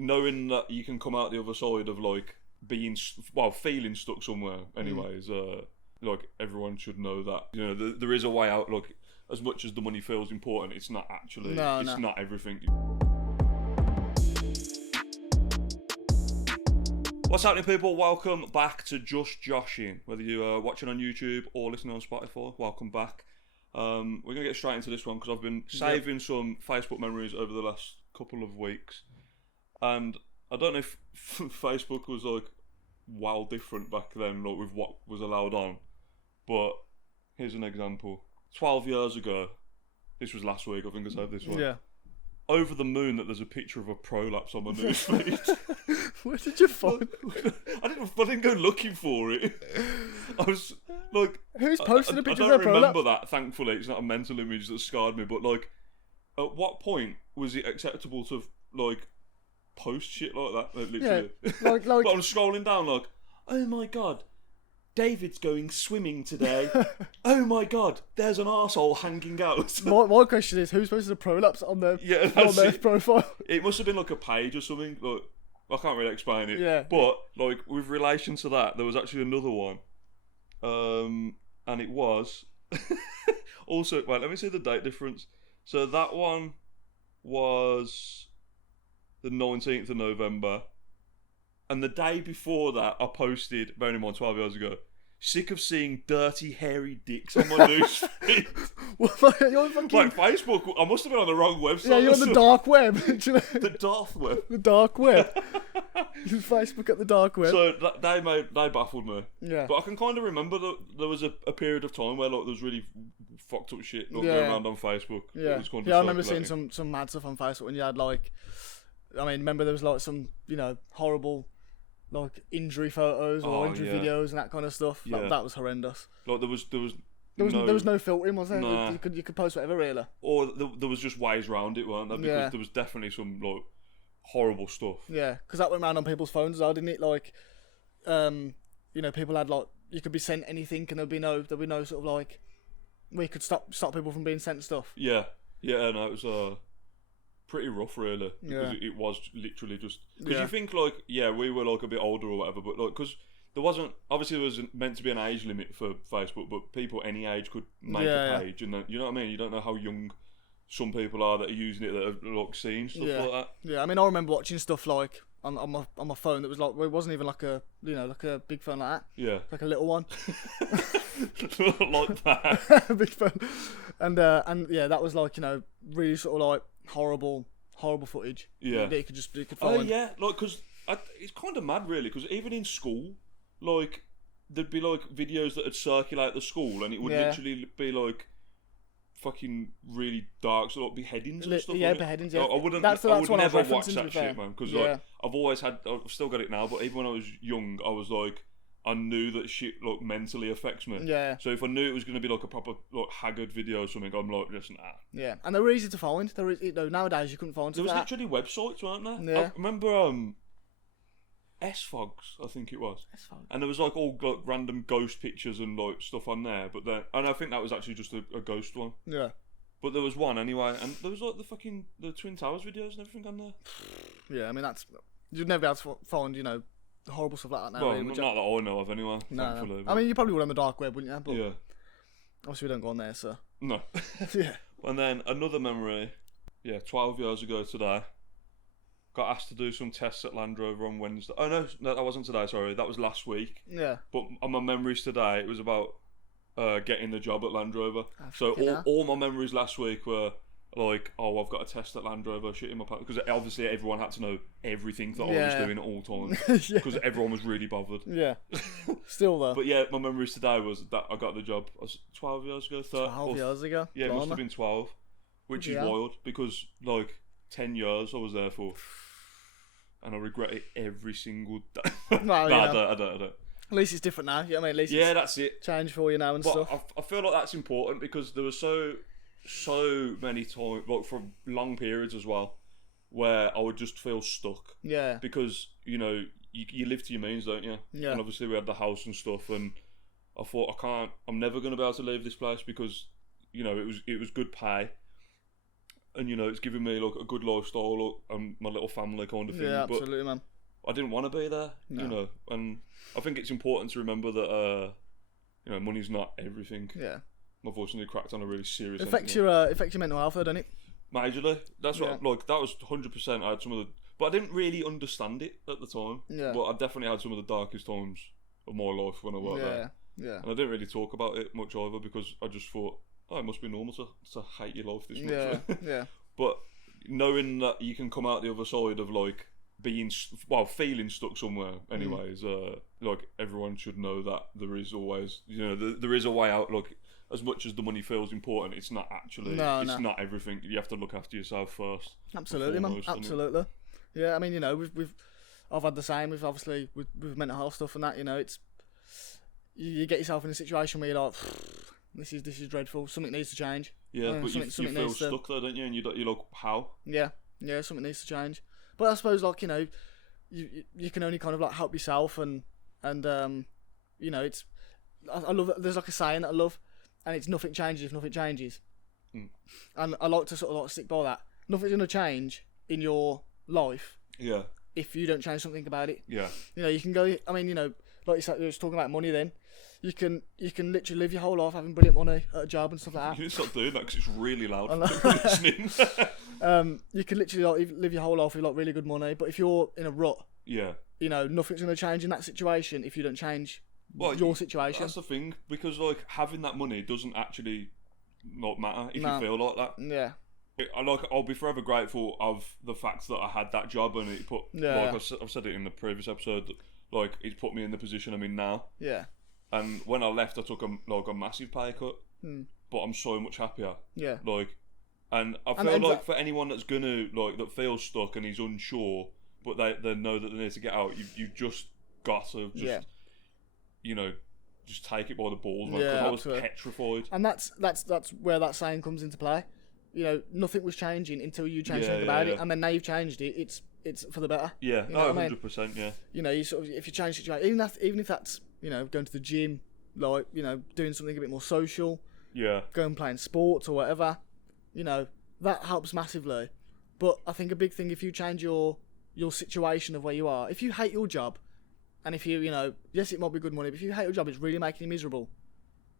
knowing that you can come out the other side of like feeling stuck somewhere. Anyways, like everyone should know that there is a way out. Like as much as the money feels important, it's not actually. It's not everything. What's happening, people? Welcome back to Just Joshing. Whether you're watching on YouTube or listening on Spotify, welcome back. We're going to get straight into this one because I've been saving some Facebook memories over the last couple of weeks. And I don't know if Facebook was like well different back then, like with what was allowed on. But here's an example. 12 years ago, this was last week, I think I saved this one. Yeah. Over the moon that there's a picture of a prolapse on my newsfeed. Where did you find it? I didn't go looking for it. I was like, who's posted a picture of their I don't remember prolapse? that. Thankfully, it's not a mental image that scarred me. But like, at what point was it acceptable to like post shit like that? Like, literally. Yeah, like. But I'm scrolling down like, oh my god, David's going swimming today. Oh my god, there's an arsehole hanging out. My question is, who's posted a prolapse on their profile? It must have been like a page or something. Like, I can't really explain it. Yeah. But like with relation to that, there was actually another one. And it was also, wait, let me see the date difference. So that one was the 19th of November. And the day before that, I posted, bearing in mind 12 years ago, sick of seeing dirty, hairy dicks on my newsfeed. Like Facebook, I must have been on the wrong website. Yeah, you're on the dark web. The dark web. The dark web. Facebook at the dark web. So they baffled me. Yeah. But I can kind of remember that there was a period of time where like there was really fucked up shit going around on Facebook. Yeah. It was kind of I remember seeing some mad stuff on Facebook when you had like, I mean, remember there was like some horrible like injury photos or injury videos and that kind of stuff. Yeah. That was horrendous. Like there was no filtering, was there? Nah. You could post whatever, really. Or there was just ways around it, weren't there? Because there was definitely some like horrible stuff. Yeah, because that went around on people's phones as well, didn't it? Like, people had like, you could be sent anything and there'd be no sort of like, we could stop people from being sent stuff. Yeah, no, it was pretty rough, really. Because it was literally just because you think like, we were like a bit older or whatever, but like because there wasn't meant to be an age limit for Facebook, but people any age could make a page, and then, you know what I mean. You don't know how young some people are that are using it that have like seen stuff like that. Yeah, I mean, I remember watching stuff like on my phone that was like, it wasn't even like a like a big phone like that. Yeah, like a little one. Like that. A big phone, and that was like really sort of like horrible footage. Yeah, that you could find. Oh yeah, like because it's kind of mad, really, because even in school, like there'd be like videos that would circulate the school, and it would literally be like fucking really dark, so like beheadings and stuff. Yeah, beheadings. Yeah, I would never watch that shit, man, because like I've still got it now, but even when I was young, I was like, I knew that shit like mentally affects me. Yeah. So if I knew it was going to be like a proper like haggard video or something, I'm like, just nah. Yeah, and they were easy to find. Nowadays you couldn't find. There was literally websites, weren't there? Yeah. I remember S-Fogs, I think it was. S-Fogs. And there was like all like random ghost pictures and like stuff on there, but then, and I think that was actually just a ghost one. Yeah. But there was one anyway, and there was like the Twin Towers videos and everything on there. Yeah, I mean you'd never be able to find horrible stuff like that now. Well, not that I know of anyway. Thankfully. I mean, you probably would on the dark web, wouldn't you? But yeah. Obviously, we don't go on there, so. No. Yeah. And then another memory. 12 years ago today. Got asked to do some tests at Land Rover on Wednesday. Oh no, that wasn't today. Sorry, that was last week. Yeah. But on my memories today, it was about getting the job at Land Rover. So all my memories last week were like, oh, I've got a test at Land Rover, shit in my pants, because obviously everyone had to know everything that I was doing at all times, because everyone was really bothered. Yeah. Still though. But yeah, my memories today was that I got the job. I was 12 years ago. 12 years ago. Yeah, it must have been 12, which is wild, because like 10 years I was there for, and I regret it every single day. No, I don't. At least it's different now. At least that's it. Change for you now and stuff. I feel like that's important, because there was so many times, like for long periods as well, where I would just feel stuck. Yeah. Because you live to your means, don't you? Yeah. And obviously we had the house and stuff, and I thought I'm never going to be able to leave this place, because it was good pay, and you know, it's giving me like a good lifestyle like, and my little family kind of thing. Yeah, absolutely, man. But I didn't want to be there, No. you know, and I think it's important to remember that you know, money's not everything. Yeah. My voice nearly cracked on a really serious. Affects your mental health, though, doesn't it? Majorly. That's what like that was 100%. I had some of the, but I didn't really understand it at the time. Yeah. But I definitely had some of the darkest times of my life when I worked there. Yeah. And I didn't really talk about it much either because I just thought, oh, it must be normal to hate your life this much. Yeah. Yeah. But knowing that you can come out the other side of like feeling stuck somewhere anyways, like everyone should know that there is always, you know, there is a way out. Like, as much as the money feels important, it's not actually, not everything. You have to look after yourself first. Absolutely, man. Absolutely. Yeah, I mean, you know, I've had the same with obviously with mental health stuff and that. You know, it's you get yourself in a situation where you're like, this is dreadful. Something needs to change. Yeah, but you feel stuck there, don't you? And you're like, how? Yeah, something needs to change. But I suppose, like, you know, you can only kind of like help yourself and you know, it's I love there's like a saying that I love, and it's nothing changes if nothing changes. And I like to sort of like stick by that. Nothing's gonna change in your life. Yeah. If you don't change something about it. Yeah. You know, you can go. I mean, you know, like you said, you were talking about money. Then you can literally live your whole life having brilliant money at a job and stuff like that. You need to stop doing that because it's really loud. Listening. You can literally like live your whole life with like really good money, but if you're in a rut, yeah, you know, nothing's going to change in that situation if you don't change your situation. That's the thing, because like having that money doesn't actually not matter if you feel like that. Yeah. I'll be forever grateful of the fact that I had that job, and it put like I've said it in the previous episode, that, like, it's put me in the position I'm in now. Yeah. And when I left, I took a massive pay cut, but I'm so much happier. Yeah. Like, and I feel like for anyone that's gonna that feels stuck and is unsure, but they know that they need to get out, you just got to just you know, just take it by the balls, man. Because I was petrified. And that's where that saying comes into play. You know, nothing was changing until you changed something about it, and then now you've changed it. It's for the better. Yeah, you know 100%. Yeah. You know, you sort of, if you change situation, even if that's, you know, going to the gym, like, you know, doing something a bit more social. Yeah. Going playing sports or whatever, you know, that helps massively. But I think a big thing, if you change your situation of where you are, if you hate your job, and if you know, yes, it might be good money, but if you hate your job, it's really making you miserable.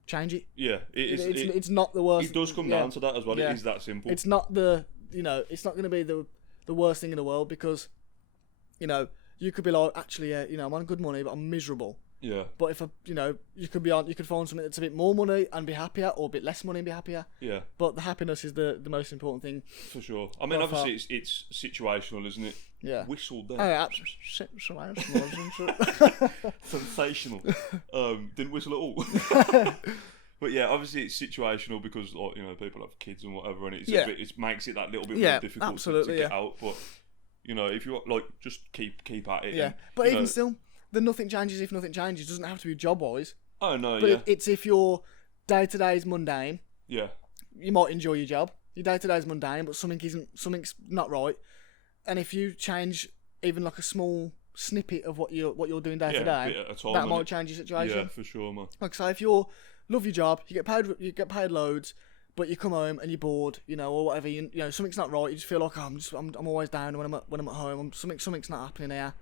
Change it. Yeah, it's not the worst. It does come down to that as well. Yeah. It is that simple. It's not it's not going to be the worst thing in the world, because, you know, you could be like, actually, you know, I'm on good money, but I'm miserable. Yeah. But if you know, you could find something that's a bit more money and be happier, or a bit less money and be happier. Yeah. But the happipiness is the most important thing. For sure. I mean, obviously, it's situational, isn't it? Yeah. Whistled there. Oh, yeah, sensational. Didn't whistle at all. But yeah, obviously it's situational because, like, you know, people have kids and whatever, and it makes it that little bit more difficult to get out. But, you know, if you like, just keep at it. Yeah. And, but even still, the nothing changes if nothing changes. It doesn't have to be job wise. Oh no, but it's if your day to day is mundane. Yeah. You might enjoy your job. Your day to day is mundane, but something's not right. And if you change even like a small snippet of what you're doing day to day, that might change your situation. Yeah, for sure, man. Like, say if you love your job, you get paid loads, but you come home and you're bored, you know, or whatever. You know, something's not right. You just feel like, oh, I'm always down when I'm at home. Something's not happening here.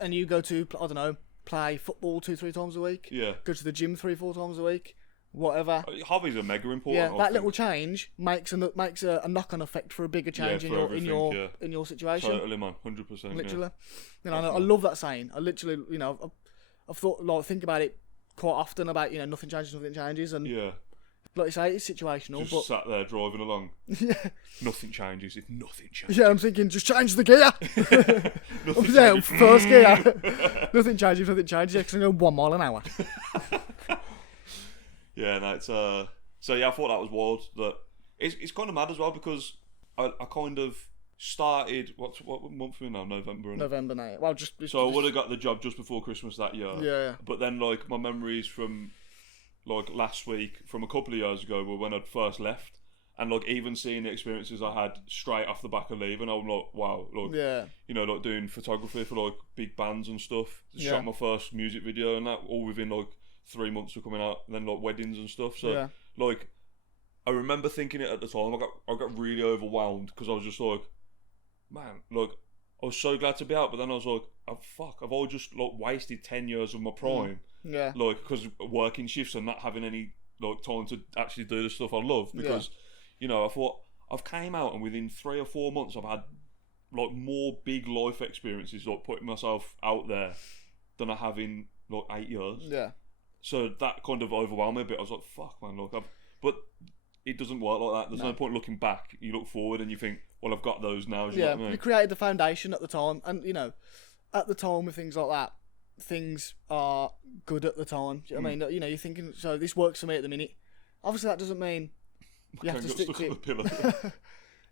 And you go to, I don't know, play football 2-3 times a week. Yeah. Go to the gym 3-4 times a week. Whatever. Hobbies are mega important. Yeah, that little change makes a knock-on effect for a bigger change in your situation. Totally, man, 100%. Literally, you know, I love that saying. I literally, you know, I've thought, like, think about it quite often about, you know, nothing changes, and like you say, it's situational. Just sat there driving along. Yeah. Nothing changes if nothing changes. Yeah, I'm thinking, just change the gear. First gear. Nothing changes if nothing changes. Because I go 1 mile an hour. Yeah, no, it's so yeah, I thought that was wild. That it's kind of mad as well, because I kind of started what month are we now? November now. Well, so I would have got the job just before Christmas that year. Yeah. But then, like, my memories from like last week, from a couple of years ago, were when I'd first left, and like even seeing the experiences I had straight off the back of leaving, I'm like, wow, like, you know, like doing photography for like big bands and stuff. Shot my first music video and that, all within like 3 months of coming out, and then like weddings and stuff. So like, I remember thinking it at the time. I got really overwhelmed because I was just like, man, look, I was so glad to be out, but then I was like, oh, fuck, I've all just like wasted 10 years of my prime, Yeah. like because working shifts and not having any like time to actually do the stuff I love. Because you know, I thought I've came out and within 3 or 4 months I've had like more big life experiences, like putting myself out there, than I have in like 8 years. Yeah. So that kind of overwhelmed me a bit. I was like, fuck, man, look, but it doesn't work like that. There's no point looking back. You look forward and you think, well, I've got those now. Do you know what I mean? You created the foundation at the time, and you know, at the time with things like that, things are good at the time. Do you know what I mean? You know, you're thinking, so this works for me at the minute. Obviously, that doesn't mean you have to stick to it.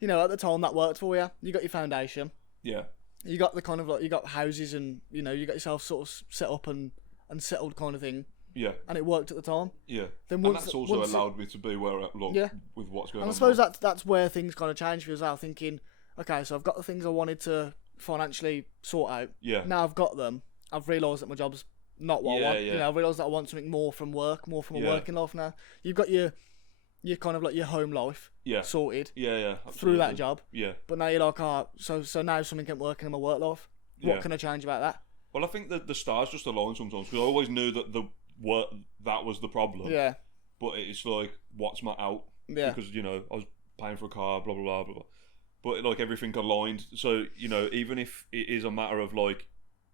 You know, at the time that worked for you. You got your foundation. Yeah. You got the kind of like, you got houses, and you know, you got yourself sort of set up and settled kind of thing. Yeah. And it worked at the time. Yeah. Then and that's also allowed me to be where I look with what's going on. And I suppose that's where things kind of changed for you as well. Thinking, okay, so I've got the things I wanted to financially sort out. Yeah. Now I've got them. I've realised that my job's not what I want. Yeah. You know, I've realised that I want something more from work, more from a working life now. You've got your kind of like your home life sorted. Yeah. Through that job. Yeah. But now you're like, so now something ain't working in my work life. What can I change about that? Well, I think that the stars just align sometimes, because I always knew that that was the problem. Yeah. But it's like, what's my out? Yeah. Because, you know, I was paying for a car, blah, blah, blah, blah, blah. But, like, everything aligned. So, you know, even if it is a matter of, like...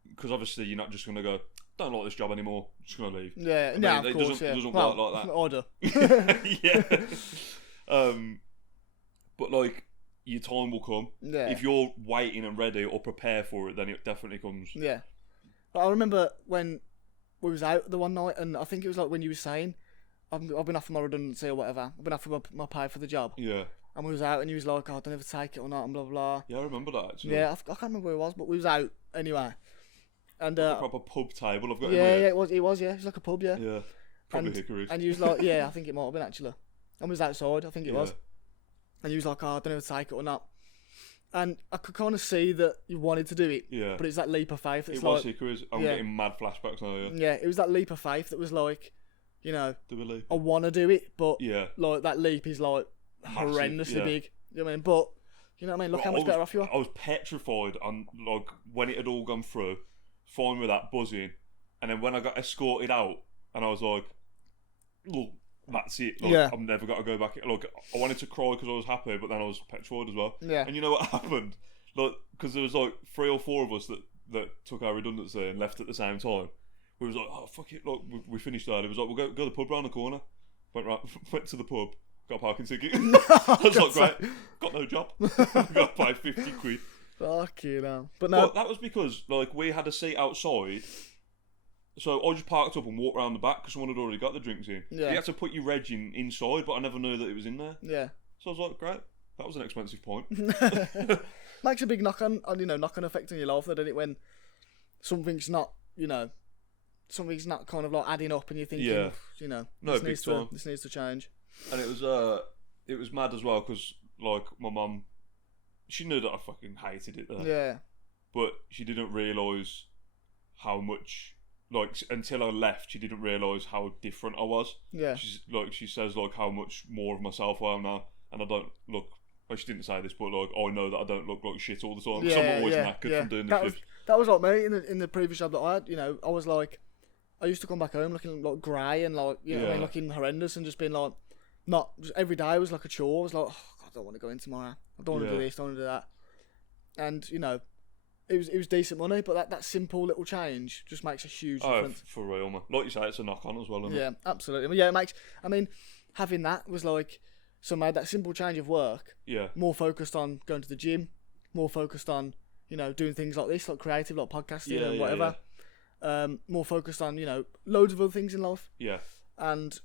Because, obviously, you're not just going to go, don't like this job anymore, I'm just going to leave. Yeah, of course, It doesn't work like that. Order. Yeah. But, like, your time will come. Yeah. If you're waiting and ready or prepare for it, then it definitely comes. Yeah. But I remember when we was out the one night, and I think it was like when you were saying, I've been offered my redundancy or whatever. I've been offered my pay for the job. Yeah. And we was out, and he was like, I don't ever take it or not, and blah, blah. Yeah, I remember that, actually. Yeah, I can't remember where it was, but we was out anyway. And like a proper pub table, I've got it was. It was like a pub, yeah. Yeah. Probably Hickory's. And he was like, I think it might have been, actually. And we was outside, I think it was. And he was like, I don't ever take it or not. And I could kind of see that you wanted to do it. Yeah. But it's that leap of faith. It's it was Hickory's. I'm getting mad flashbacks now, Yeah, it was that leap of faith that was like, you know, do a leap. I want to do it, but like that leap is like massive, horrendously big. You know what I mean? But, you know what I mean? Look how much better off you are. I was petrified on, like, when it had all gone through, fine with that buzzing, and then when I got escorted out, and I was like, look, that's it. Like, I'm never got to go back. Look, I wanted to cry because I was happy, but then I was petrified as well. Yeah. And you know what happened? Like, because there was like 3 or 4 of us that took our redundancy and left at the same time. We was like, oh fuck it, look, we finished early. It was like, we'll go to the pub round the corner. Went to the pub, got a parking ticket. I was like, great, got no job. Got to pay 50 quid. Fuck you know. But no, that was because like we had a seat outside. So I just parked up and walked around the back because someone had already got the drinks in. Yeah. You had to put your reg in inside, but I never knew that it was in there. Yeah. So I was like, great, that was an expensive point. Makes a big knock-on effect on your life, doesn't it? When something's not, something's not kind of like adding up, and you're thinking, this needs to change. And it was mad as well because like my mum, she knew that I fucking hated it there. Yeah. But she didn't realise how much. Like, until I left, she didn't realise how different I was. Yeah. She says, like, how much more of myself I am now. And I don't look... Well, she didn't say this, but, like, I know that I don't look like shit all the time. Because I'm always knackered from doing the shift. That was like me in the previous job that I had. I was like... I used to come back home looking, like, grey and, like, looking horrendous and just being, like... Just every day was like a chore. I was like, oh, God, I don't want to go in tomorrow. I don't want to do this, I don't want to do that. And, It was decent money, but that simple little change just makes a huge difference. For real, man. Like you say, it's a knock-on as well, isn't it? Yeah, absolutely. Yeah, it makes... I mean, having that was like... So made that simple change of work. Yeah. More focused on going to the gym. More focused on, doing things like this, like creative, like podcasting and whatever. Yeah. More focused on, loads of other things in life. Yeah. And,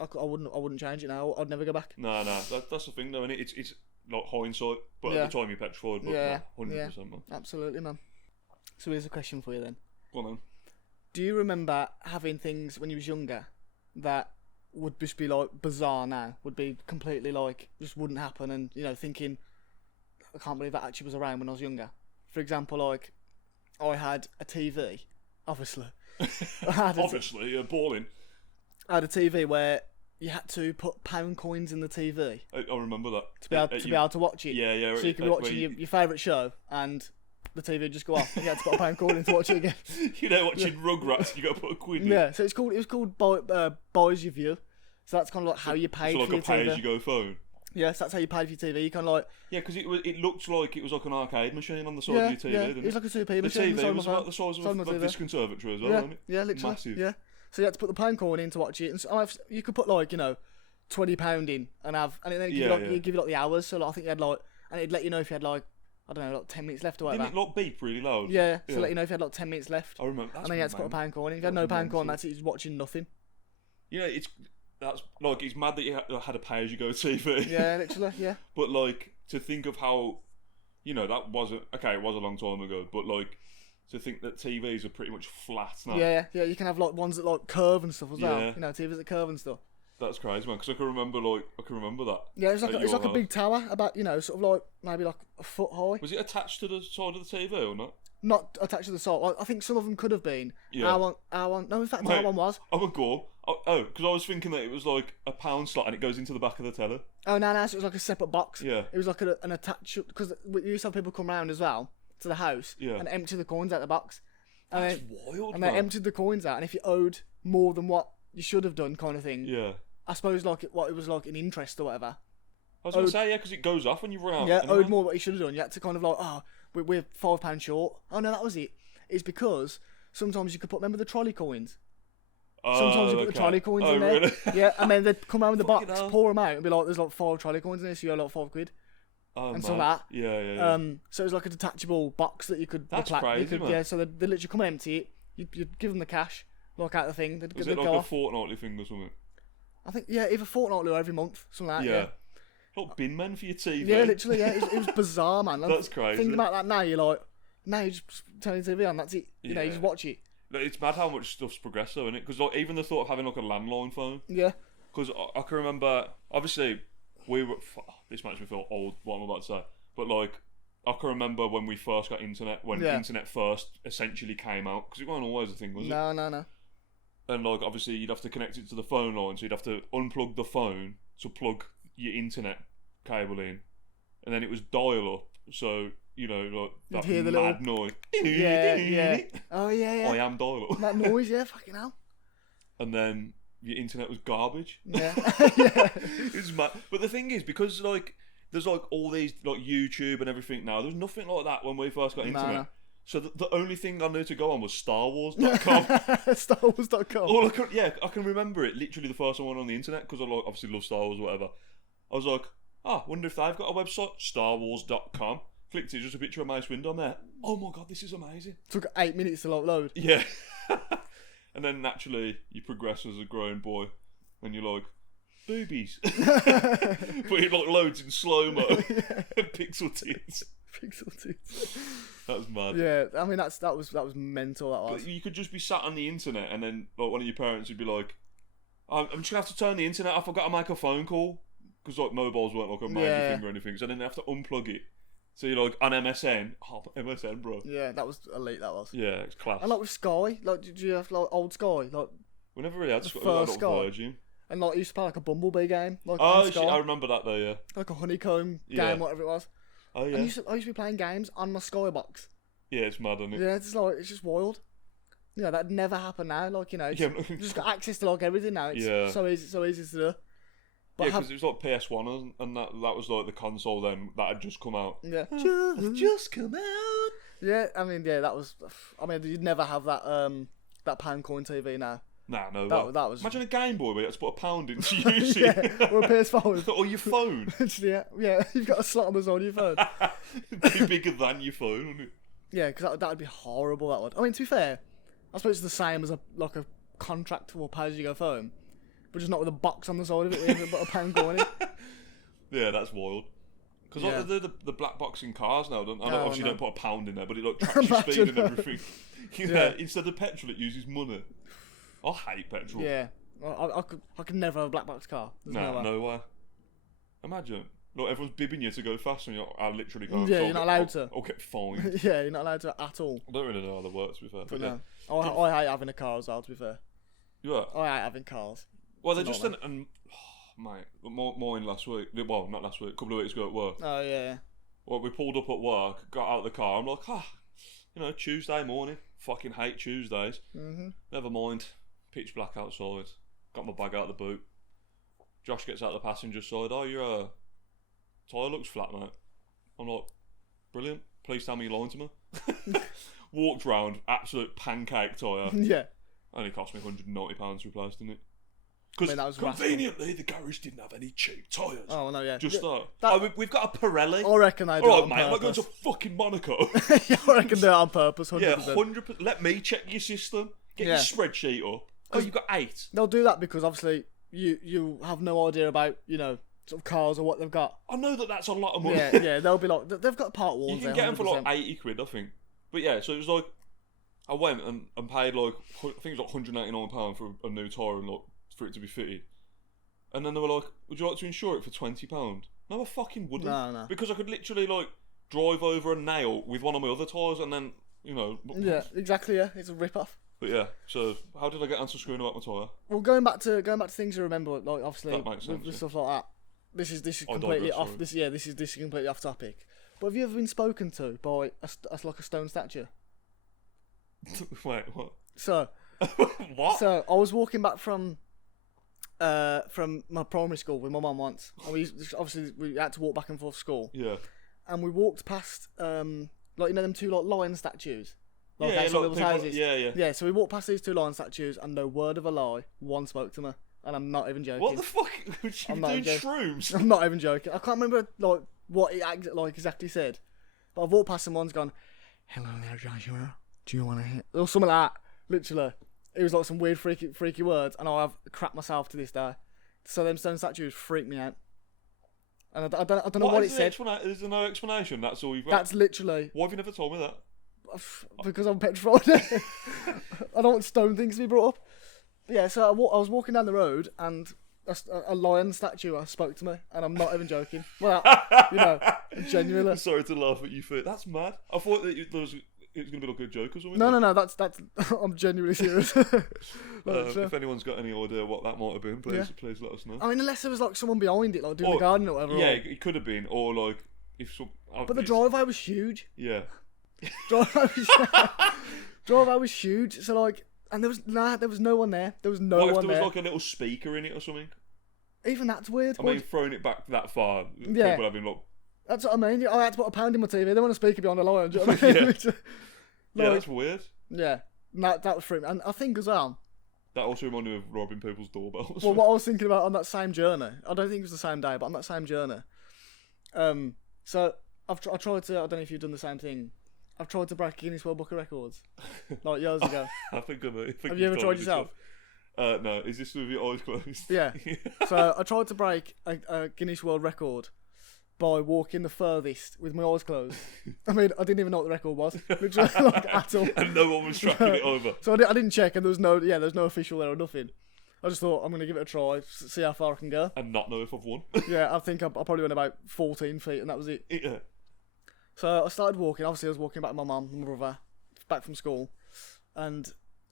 I wouldn't change it now. I'd never go back. No. That's the thing, though, isn't it? It's like hindsight, but at the time you're petrified. But 100%, man. Absolutely, man. So here's a question for you then. Go on, then. Do you remember having things when you was younger that would just be like bizarre now? Would be completely like just wouldn't happen, and thinking, I can't believe that actually was around when I was younger. For example, like I had a TV, obviously. Obviously, balling. I had a TV where you had to put pound coins in the TV I remember that. to be able to watch it. Yeah. So you could be watching your favourite show and the TV would just go off. And you had to put a pound coin in to watch it again. You know, watching Rugrats, you got to put a quid in. Yeah. So it was called Buys Your View. So that's kind of like how you paid so for your like a TV. pay-as-you-go phone. Yes, that's how you paid for your TV. You kind of like because it looked like it was like an arcade machine on the side of your TV. Didn't it was like a 2p the machine. TV was about the size of this conservatory as well, wasn't it? Yeah, literally. Massive. Yeah. So you had to put the pound coin in to watch it, and so you could put like £20 in and then it'd give you like the hours. So like, I think you had like, and it'd let you know if you had like, I don't know, like 10 minutes left or whatever. Didn't it like beep really loud? Yeah. So let you know if you had like 10 minutes left. I remember. And then you had to put a pound coin in. If you had no pound coin, that's it. You're watching nothing. You know, that's like, it's mad that you had a pay-as-you-go TV. Yeah, literally. Yeah. But like, to think of how, that wasn't okay. It was a long time ago, but like, to think that TVs are pretty much flat now. Yeah. You can have like ones that like curve and stuff as well. Yeah. TVs that curve and stuff. That's crazy, man. Because I can remember that. Yeah, it's like a big tower, about sort of like maybe like a foot high. Was it attached to the side of the TV or not? Not attached to the side. Well, I think some of them could have been. Yeah. Our one. No, in fact, Mate, our one was. I'm a go. Oh, because I was thinking that it was like a pound slot and it goes into the back of the telly. Oh no, so it was like a separate box. Yeah. It was like an attached, because we used to have people come round as well to the house and empty the coins out the box. That's wild. And they emptied the coins out, and if you owed more than what you should have done, kind of thing. Yeah. I suppose like it was like an interest or whatever. I was going to say, because it goes off when you run out. Yeah, owed more what you should have done. You had to kind of like, we're £5 short. Oh no, that was it. It's because sometimes you could put, remember the trolley coins? Sometimes you put the trolley coins in there. Really? Yeah, and then they'd come out with the box, hell. pour them out, and be like, there's like 5 trolley coins in there, so you owe like £5. And stuff like that. Yeah. So it was like a detachable box that you could... That's crazy, man. Yeah, so they'd literally come and empty it. You'd give them the cash, lock out the thing. Was it like a fortnightly thing or something? I think, yeah, either fortnightly or every month, something like that. Yeah. Like bin men for your TV. Yeah, literally, yeah. It was bizarre, man. That's crazy. Thinking about that now, you're like, now you just turn your TV on, that's it. You just watch it. It's mad how much stuff's progressed though, isn't it? Because like, even the thought of having like a landline phone. Yeah. Because I can remember, obviously, this makes me feel old, what I'm about to say. But like, I can remember when we first got internet, when internet first essentially came out. Because it wasn't always a thing, was it? No. And like, obviously, you'd have to connect it to the phone line, so you'd have to unplug the phone to plug your internet cable in, and then it was dial up. So like that hear the mad noise. Yeah. Oh yeah. I am dial up. That noise, yeah, fucking hell. And then your internet was garbage. Yeah. It was mad. But the thing is, because like there's like all these like YouTube and everything now, there's nothing like that when we first got internet. No. So the only thing I knew to go on was StarWars.com. StarWars.com. I can remember it. Literally the first one on the internet because I obviously love Star Wars or whatever. I was like, wonder if they've got a website. StarWars.com. Clicked it, just a picture of Mace Windu on there. Oh my god, this is amazing. Took 8 minutes to load. Yeah. And then naturally you progress as a grown boy, and you're like, boobies. But it like loads in slow mo. Pixel tits. That was mad. Yeah, I mean that was mental. That was. But you could just be sat on the internet, and then like one of your parents would be like, "I'm just gonna have to turn the internet off. I've got to make a phone call because like mobiles weren't like a major thing or anything. So then they have to unplug it. So you're like on MSN. Oh, MSN, bro. Yeah, that was elite. That was. Yeah, it's class. And like with Sky, like did you have like old Sky, like? We never really had Sky. Virgin. And like you used to play like a Bumblebee game. Like, I remember that though. Yeah. Like a honeycomb game, whatever it was. Oh yeah. And I used to be playing games on my Sky box. Yeah, it's mad, isn't it? Yeah, it's just wild. That'd never happen now. Like you you've just got access to like everything now. It's so easy to do. But because it was like PS1 and that was like the console then that had just come out. Yeah. Just come out. Yeah, I mean, that was. I mean, you'd never have that pound coin TV now. Nah, no. That was. Imagine a Game Boy where you had to put a pound in to use it. Or a PS5. Or your phone. yeah, you've got a slot on the side of your phone. It'd be bigger than your phone, wouldn't it? Yeah, because that would be horrible. That would. I mean, to be fair, I suppose it's the same as a contract or pay-as-you-go phone, but just not with a box on the side of it where you put a pound coin in. Yeah, that's wild. Because like, the black box in cars now, don't? I know, obviously don't put a pound in there, but it like tracks your speed and everything. Instead of petrol, it uses money. I hate petrol. Yeah, I could never have a black box car. No way. Imagine. Like, everyone's bibbing you to go faster and I literally can't. Yeah, you're not allowed to. I'll get fined. Yeah, you're not allowed to at all. I don't really know how that works, to be fair. But no. I hate having a car as well, to be fair. You are? I hate having cars. Well, they're just mate, mine last week. Well, not last week. A couple of weeks ago at work. Oh yeah. Well, we pulled up at work, got out of the car. I'm like, Tuesday morning. Fucking hate Tuesdays. Never mind. Pitch black outside. Got my bag out of the boot. Josh gets out the passenger side. Oh, your tyre looks flat, mate. I'm like, brilliant. Please tell me you're lying to me. Walked round, absolute pancake tyre. Yeah. Only cost me £190 to replace, didn't it? I mean, that was conveniently, the garage didn't have any cheap tyres. Oh, no, yeah. Just that. We've got a Pirelli. I reckon they do All it right, on mate, I'm not purpose. going to fucking Monaco. I reckon they're on purpose, 100%. Yeah, 100%. Let me check your system. Get your spreadsheet up. Oh, you've got 8. They'll do that because, obviously, you have no idea about, sort of cars or what they've got. I know that's a lot of money. Yeah, they'll be like, they've got part ones. You can get them for like 80 quid, I think. But yeah, so it was like, I went and paid like, I think it was like £189 for a new tyre and like for it to be fitted. And then they were like, would you like to insure it for £20? No, I fucking wouldn't. No. Because I could literally like drive over a nail with one of my other tyres and then, Yeah, exactly, yeah. It's a rip-off. But yeah, so how did I get onto screwing about my tyre? Well, going back to things you remember, like obviously That makes sense, with stuff like that. This is completely off. This is completely off topic. But have you ever been spoken to by like a stone statue? Wait, what? So what? So I was walking back from my primary school with my mum once. And we had to walk back and forth to school. Yeah. And we walked past them two like lion statues. Yeah, So we walked past these 2 lion statues, and no word of a lie, one spoke to me, and I'm not even joking. What the fuck? Was you doing shrooms? I'm not even joking. I can't remember like what it exactly said, but I've walked past and one's gone, "Hello there, Joshua. Do you want to hit?" Or something like that. Literally, it was like some weird freaky words, and I have crapped myself to this day. So them stone statues freak me out, and I don't know what it said. There's no explanation. That's all you've got. That's literally. Why have you never told me that? Because I'm petrified. I don't want stone things to be brought up. But yeah, so I was walking down the road and a lion statue spoke to me, and I'm not even joking. Well, genuinely. Sorry to laugh at you, Fit. That's mad. I thought that it was going to be like a joke or something. No. That's. I'm genuinely serious. If anyone's got any idea what that might have been, please let us know. I mean, unless there was like someone behind it, like doing the garden or whatever. Yeah, it could have been, or like if some. But the driveway was huge. Yeah. Driveway was huge, so like, and there was no one there. There was no one there. What if there was like a little speaker in it or something? Even that's weird. I mean, throwing it back that far, yeah. people having like. That's what I mean. I had to put a pound in my TV. They want a speaker behind a lion. Do you know what I mean? Yeah, that's weird. Yeah, that was freaking. And I think as well. That also reminded me of robbing people's doorbells. Well, what I was thinking about on that same journey, I don't think it was the same day, but on that same journey, so I tried to. I don't know if you've done the same thing. I've tried to break Guinness World Book of Records, like years ago. I think I know. Have you ever tried yourself? No. Is this with your eyes closed? Yeah. So I tried to break a Guinness World Record by walking the furthest with my eyes closed. I mean, I didn't even know what the record was, literally, like, at all. And no one was tracking it over. So I didn't check, and there's no official there or nothing. I just thought I'm gonna give it a try, see how far I can go, and not know if I've won. Yeah, I think I probably went about 14 feet, and that was it. Yeah. So I started walking. Obviously, I was walking back with my mum and my brother, back from school, and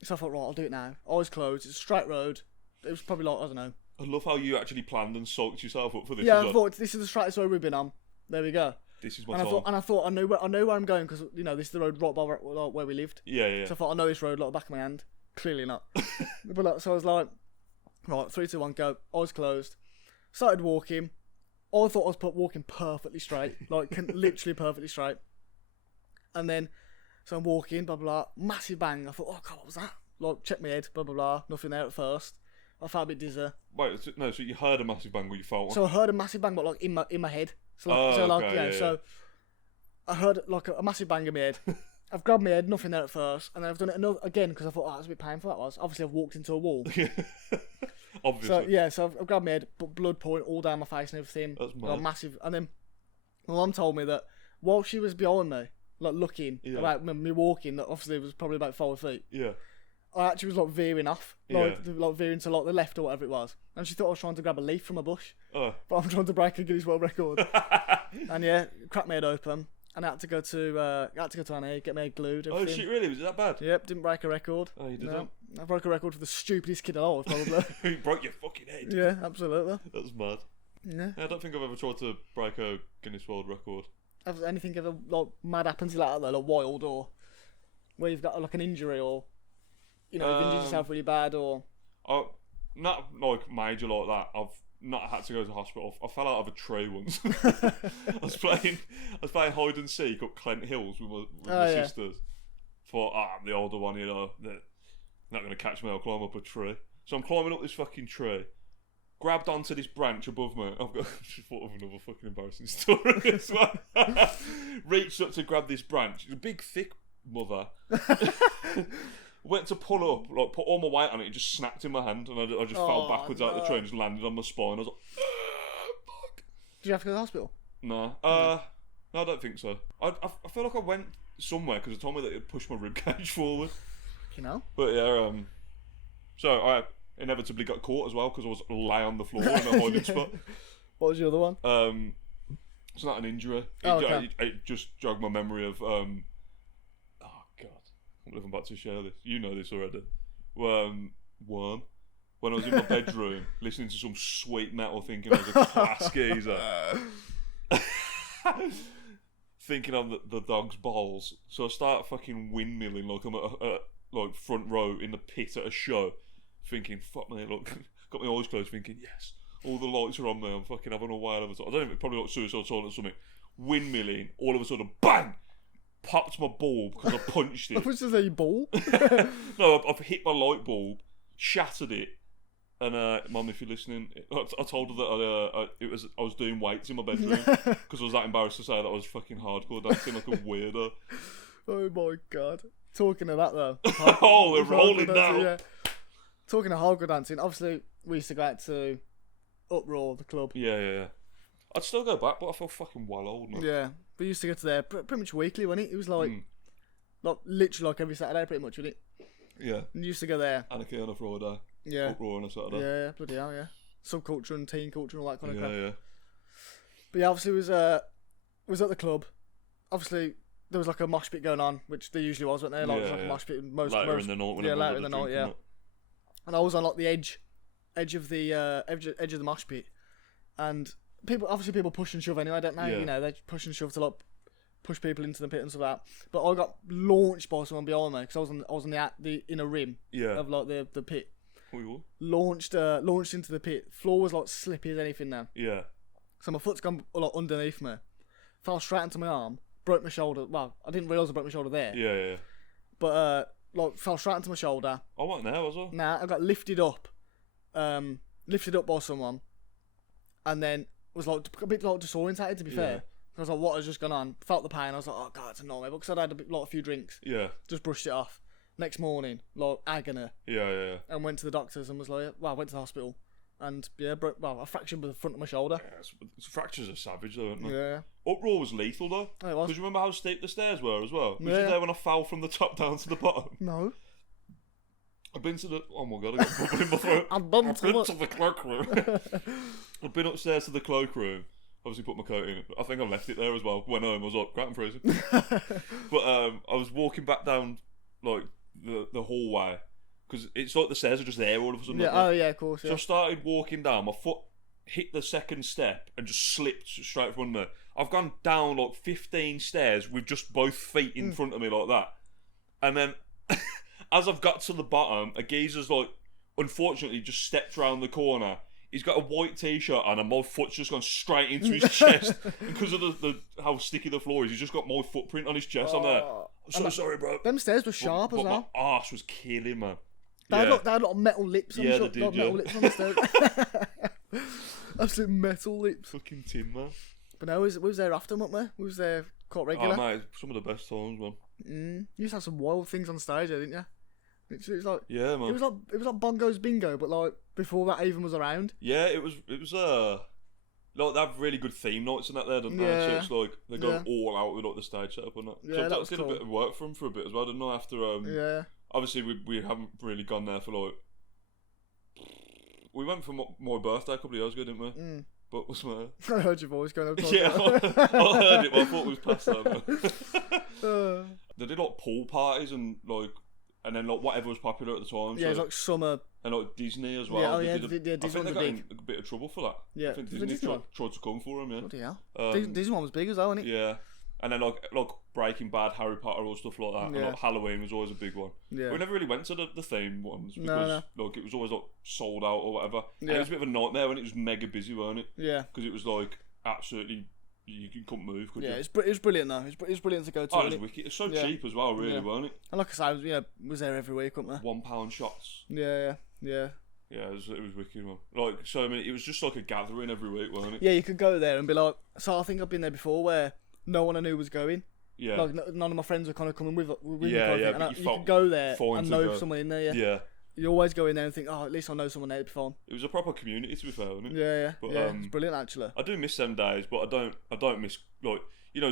so I thought, right, I'll do it now. Eyes closed. It's a straight road. It was probably like, I don't know. I love how you actually planned and psyched yourself up for this. Yeah, I thought this is the straightest road we've been on. There we go. This is my time. I thought I know where I'm going because this is the road right by where we lived. Yeah. So I thought I know this road like the back of my hand. Clearly not. But so I was like, right, 3, 2, 1, go. Eyes closed. Started walking. I thought I was walking perfectly straight, like literally perfectly straight. And then, so I'm walking, blah, blah, blah, massive bang. I thought, oh God, what was that? Like, check my head, blah, blah, blah, nothing there at first. I felt a bit dizzy. Wait, so you heard a massive bang or you felt one? So I heard a massive bang, but like in my head. So I heard like a massive bang in my head. I've grabbed my head, nothing there at first, and then I've done it again because I thought, that was a bit painful, that was. Obviously, I've walked into a wall. Obviously. So I've grabbed my head, but blood pouring all down my face and everything. That's mad. Like, massive. And then my mum told me that while she was behind me, like looking about me walking, that obviously was probably about 4 feet. Yeah. I actually was like veering off, like veering to like the left or whatever it was, and she thought I was trying to grab a leaf from a bush, but I'm trying to break a Guinness World Record. And yeah, cracked my head open, and I had to go to A&E, get my head glued. Oh Everything. shit! Really? Was it that bad? Yep, didn't break a record. Oh, you didn't. No, I broke a record for the stupidest kid alive, probably. You broke your fucking head. Yeah, absolutely. That's mad. Yeah. I don't think I've ever tried to break a Guinness World Record. Have anything ever like mad happens like that, though, like wild, or where you've got like an injury, or you've injured yourself really bad, or not like major like that. I've not had to go to hospital. I fell out of a tree once. I was playing hide and seek up Clent Hills with my sisters. Thought, I'm the older one, they're not going to catch me. I'll climb up a tree. So I'm climbing up this fucking tree. Grabbed onto this branch above me. I've got just thought of another fucking embarrassing story as well. Reached up to grab this branch. It's a big, thick mother. Went to pull up, like put all my weight on it. It just snapped in my hand, and I just fell backwards out of the tree and just landed on my spine. I was like, fuck. Did you have to go to the hospital? No. No, I don't think so. I feel like I went somewhere because it told me that it pushed my ribcage forward. But yeah, so I inevitably got caught as well because I was lay on the floor in a hiding spot. What was the other one? It's not an injury. It just jogged my memory of oh god, I can't believe I'm about to share this. You know this already. Worm. When I was in my bedroom listening to some sweet metal, thinking I was a class geezer. Thinking on the dog's balls. So I start fucking windmilling like I'm at a like front row in the pit at a show. Thinking, fuck me, look, got my eyes closed, thinking, yes, all the lights are on me, I'm fucking having a whale of a time. I don't know, probably like suicide silent or something. Windmilling, all of a sudden, bang! Popped my bulb because I punched it. I was just a ball. No, I've hit my light bulb, shattered it, and Mum, if you're listening, I told her that I was doing weights in my bedroom because I was that embarrassed to say that I was fucking hardcore dancing like a weirdo. Oh my god! Talking of that though. Oh, we're rolling now. Yeah. Talking of hardcore dancing, obviously we used to go out to Uproar, the club. Yeah. I'd still go back, but I feel fucking well old now. Yeah, we used to go to there pretty much weekly, wasn't it? It was like literally like every Saturday, pretty much, wasn't it? Yeah. And you used to go there. Anarchy on a Friday. Yeah. Uproar on a Saturday. Yeah, bloody hell, yeah. Subculture and teen culture and all that kind of crap. Yeah. But yeah, obviously was at the club. Obviously there was like a mosh pit going on, which there usually was, wasn't there? Like, it was like a mosh pit later in the night. Later in the night, yeah. And I was on like the edge of the mosh pit, and people push and shove anyway, don't they? Yeah. You know, they push and shove to like push people into the pit and stuff like that. But I got launched by someone behind me because I was on the inner rim of like the pit. Launched into the pit. Floor was like slippy as anything now. Yeah. So my foot's gone like underneath me, fell straight into my arm, broke my shoulder. Well, I didn't realise I broke my shoulder there. Yeah. But like fell straight into my shoulder. I wasn't there, was I? Nah, I got lifted up by someone, and then was like a bit like disorientated, to be fair. I was like, what has just gone on? Felt the pain. I was like, oh god, it's annoying because I'd had a few drinks. Yeah. Just brushed it off. Next morning, like agony. Yeah. And went to the doctors and was like, well, I went to the hospital, and I fractured the front of my shoulder. Yeah, fractures are savage though, aren't they? Yeah. Uproar was lethal though. Oh, it was. Because you remember how steep the stairs were as well? Was Yeah. you there when I fell from the top down to the bottom? No. I've been to the... Oh my god, I got bubble in my throat. I've been to the cloakroom. I've been upstairs to the cloakroom. Obviously put my coat in. I think I left it there as well. Went home, I was like, crap, I'm freezing. But I was walking back down like the hallway. Because it's like the stairs are just there all of a sudden. Yeah, like, yeah, of course, yeah. So I started walking down. My foot hit the second step and just slipped straight in front of me. I've gone down like 15 stairs with just both feet in front of me like that. And then... As I've got to the bottom, a geezer's like, unfortunately, just stepped round the corner. He's got a white t-shirt on and my foot's just gone straight into his chest. Because of the how sticky the floor is, he's just got my footprint on his chest. I'm there. I'm so sorry, bro. Them stairs were sharp as but well. my arse was killing, man. They had a lot of metal lips on they did, metal lips on the stairs. Absolute metal lips. Fucking tin, man. But no, we was there after, weren't we? We was there quite regular. Oh, mate, some of the best times, man. You used to have some wild things on stage, didn't you? It was like, yeah, man. It was like Bongo's Bingo, but like before that even was around. Yeah, it was like they have really good theme nights and that there, don't they? Yeah. So it's like they're going all out with like the stage setup and that. Yeah, so that I was did cool. a bit of work for them for a bit as well, didn't I? After yeah. Obviously we haven't really gone there for like. We went for my birthday a couple of years ago, didn't we? But what's the matter? I heard your voice going up. Yeah, I heard it, but I thought it was past that. They did like pool parties and then like whatever was popular at the time. Yeah, so, it's like summer. and like Disney as well. Yeah, They Disney I think they ones got are in a bit of trouble for that. Yeah, I think the Disney Disney one. tried to come for them. Yeah. Bloody hell. Um, Disney one was big as well, wasn't it? Yeah, and then like Breaking Bad, Harry Potter, all stuff like that. And Yeah. like Halloween was always a big one. Yeah. We never really went to the theme ones No, because like it was always like sold out or whatever. And Yeah. it was a bit of a nightmare when it was mega busy, weren't it? Yeah. Because it was like absolutely you couldn't move, could Yeah, you? it was brilliant though. It was brilliant to go to. Oh, it was wasn't it? wicked. It's so Yeah. cheap as well, really, Yeah. weren't it? And like I said, I was, was there every week, wasn't there? £1 shots. Yeah. Yeah, it was wicked, man. Like, so I mean, it was just like a gathering every week, wasn't it? Yeah, you could go there and be like. So I think I've been there before where no one I knew was going. Yeah. Like none of my friends were kind of coming with me. Yeah, kind of yeah, thing. but And you you could go there fine and to know go. someone in there. Yeah. Yeah. You always go in there and think, oh, at least I know someone there. It'll be fun. It was a proper community, to be fair, wasn't it? Yeah. But, It's brilliant actually. I do miss them days, but I don't miss like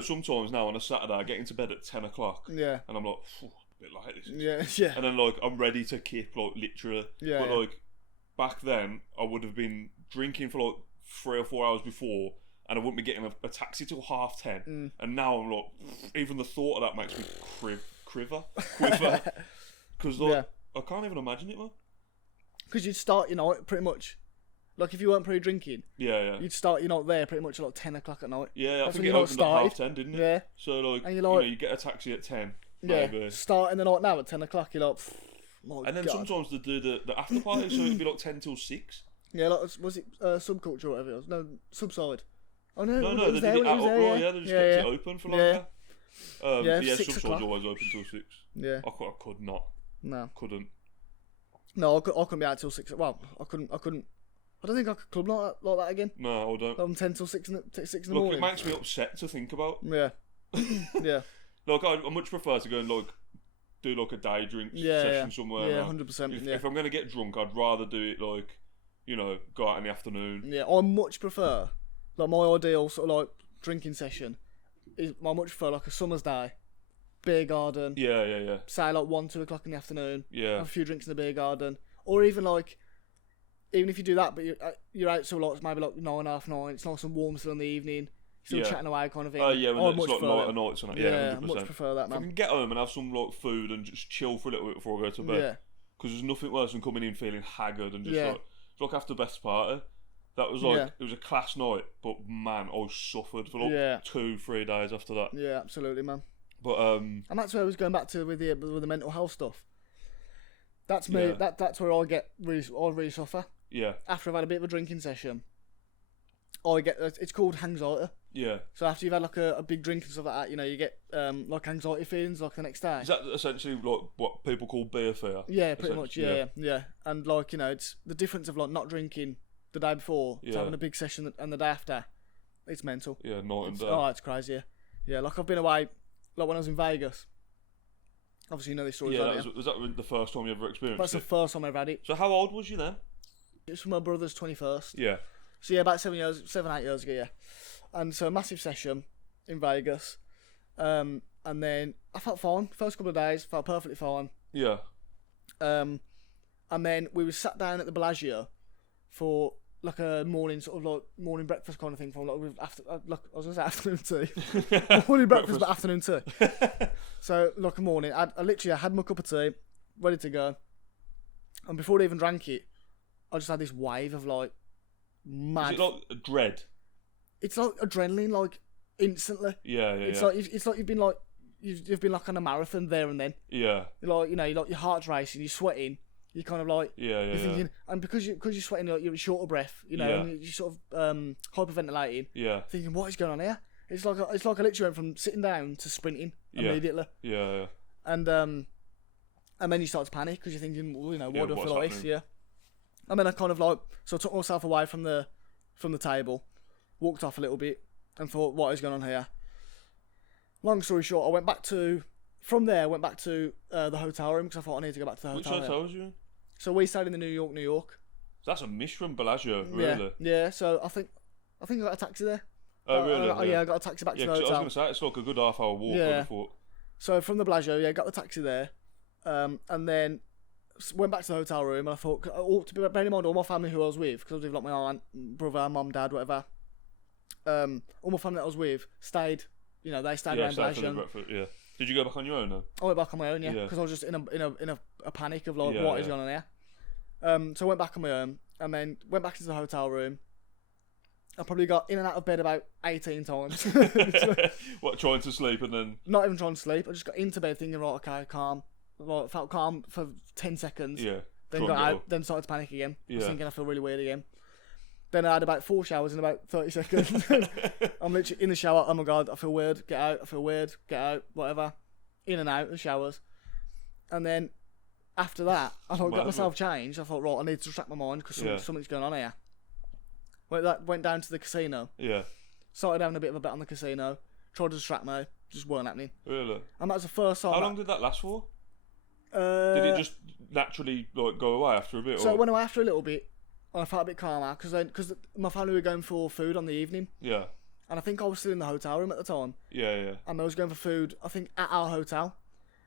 sometimes now on a Saturday I get into bed at 10 o'clock Yeah. and I'm like a bit like this. Yeah. And then like I'm ready to kip like literally. Yeah, But yeah. like back then I would have been drinking for like 3 or 4 hours before. And I wouldn't be getting a taxi till 10:30. And now I'm like, even the thought of that makes me quiver. Because like, Yeah. I can't even imagine it, man. Because you'd start your night pretty much. Like if you weren't pre-drinking, Yeah. you'd start your night there pretty much at like 10 o'clock at night. Yeah, I That's think when it your opened night at started. 10:30, didn't it? Yeah. So like, And you're like- you get a taxi at 10, Yeah. maybe. Starting the night now at 10 o'clock, you're like, my And then God. sometimes they do the after party, so it'd be like 10 till 6. Yeah, like, was it Subculture or whatever it was? No, Subside. Oh no, No, it they was did there it when at it was there, Uproar, yeah. yeah, they just Yeah, kept yeah. it open for Yeah. longer. Yeah, 6 Subside's o'clock. always open till 6. Yeah. I could not. No. Couldn't. No, I couldn't be out till 6. Well, I couldn't. I don't think I could club like that again. No, I don't. From 10 till 6 in the Look, morning. it makes me upset to think about. Yeah. Yeah. Like, I much prefer to go and like do like a day drink session somewhere. Yeah, man. 100%. If I'm gonna get drunk, I'd rather do it like, go out in the afternoon. Yeah, I much prefer, like my ideal sort of like drinking session is I much prefer like a summer's day, beer garden, Yeah. say like 1-2 o'clock in the afternoon, Yeah. have a few drinks in the beer garden, or even if you do that, but you're out till like maybe like 9, half 9, it's nice and warm still in the evening, still Yeah. chatting away kind of thing. Yeah, when I it's much like prefer night it. and nights and that. Yeah, Yeah, I much 100%. prefer that, If I man. can get home and have some like food and just chill for a little bit before I go to bed. Yeah, Because there's nothing worse than coming in feeling haggard and just Yeah. it's like after Beth's party. That was like, Yeah. it was a class night, but man, I suffered for like Yeah. 2-3 days after that. yeah, absolutely, man. But And that's where I was going back to with the mental health stuff. That's me. Yeah. That's where I really suffer. yeah, After I've had a bit of a drinking session, I get it's called anxiety. yeah. So after you've had like a big drink and stuff like that, you get like anxiety feelings like the next day. Is that essentially like what people call beer fear? Yeah, pretty much. Essentially, Yeah. And like it's the difference of like not drinking the day before to Yeah. having a big session and the day after. It's mental. Yeah, night and day. Oh, it's crazy. Yeah, like I've been away, like when I was in Vegas. Obviously, you know this story. Yeah, don't you? was that the first time you ever experienced That's the it? first time I ever had it. So how old was you then? It's for my brother's 21st. Yeah. So yeah, about 7, 8 years ago, yeah. And so a massive session in Vegas. And then I felt fine. First couple of days, felt perfectly fine. Yeah. And then we were sat down at the Bellagio for like a morning morning breakfast kind of thing from like I was gonna say afternoon tea. Morning breakfast but afternoon tea. So like a morning, I literally had my cup of tea, ready to go. And before I even drank it, I just had this wave of like mad. Is it like a dread? It's like adrenaline, like instantly. Yeah. It's like you've been like you've been like on a marathon there and then. Yeah. You're like your heart's racing, you're sweating. You're kind of like Yeah. you're thinking, and because you're sweating, you're short of breath, Yeah. and you're sort of hyperventilating. Yeah. Thinking, what is going on here? It's like I literally went from sitting down to sprinting immediately. Yeah. And then you start to panic because you're thinking, well, why do I what's feel like this? happening? Yeah. And then I kind of so I took myself away from the table, walked off a little bit, and thought, what is going on here? Long story short, I went back to the hotel room because I thought I need to go back to the Which hotel. hotel was you in? So we stayed in the New York. That's a miss from Bellagio, really. Yeah. So I think I got a taxi there. Oh, really? Yeah, I got a taxi back to the 'cause I was hotel. going to say, it's like a good half-hour walk, I Yeah. would thought. So from the Bellagio, got the taxi there, and then went back to the hotel room, and I thought, bearing in mind all my family who I was with, because I was with like my aunt, brother, mum, dad, whatever. All my family that I was with stayed. You know, they stayed around Belgium. Yeah. Did you go back on your own though? I went back on my own, yeah, because I was just in a panic of like what is going on here. So I went back on my own, and then went back into the hotel room. I probably got in and out of bed about 18 times. What, trying to sleep and then? Not even trying to sleep. I just got into bed thinking, right, okay, calm. Right, felt calm for 10 seconds. Yeah. Then got out. Then started to panic again. I was thinking I feel really weird again. Then I had about 4 showers in about 30 seconds. I'm literally in the shower. Oh my god, I feel weird. Get out. I feel weird. Get out. Whatever. In and out of the showers. And then after that, I got myself changed. I thought, right, I need to distract my mind because something's going on here. Went down to the casino. Yeah. Started having a bit of a bet on the casino. Tried to distract me. Just weren't happening. Really? And that was the first time. How long did that last for? Did it just naturally like go away after a bit? So it went away after a little bit. And I felt a bit calmer because my family were going for food on the evening. Yeah. And I think I was still in the hotel room at the time. Yeah. And I was going for food, I think, at our hotel.